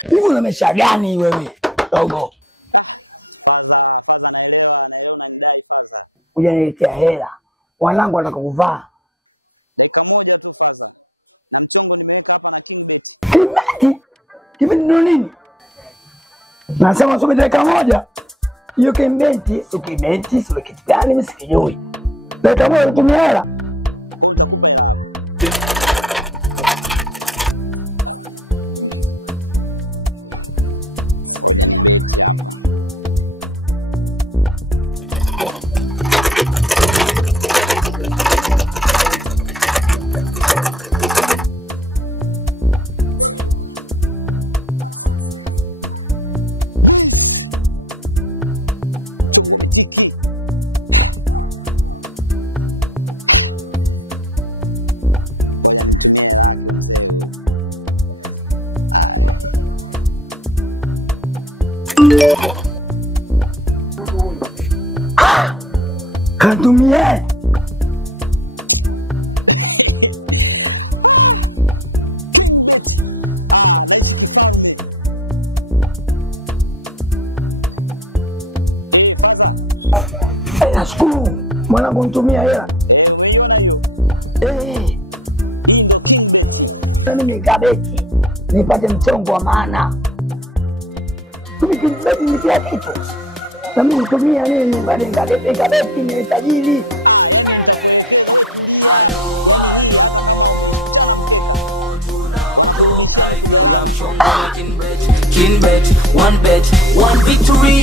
Hivi unamesha gani wewe? Dogo. Faza naelewa naidai Faza. Hujaniletea hela. Wanangu wanataka kuvaa. Dakika moja tu Faza. Na mchongo nimeweka hapa na Kinbet. Kinbet? Kinbet ndio nini? Nasema sio dakika moja. Hiyo Kinbet, sio kitu gani mimi sikijui. Dakika moja utumia hela. Katumie. Nashukuru mwanangu nitumia hela. Mimi nikabeti nipate mchongo wa maana. Nikibeti ni kila kitu. Na mimi nitumia nini bali nikabeti ni tajiri. Kinbet, one bet, one victory.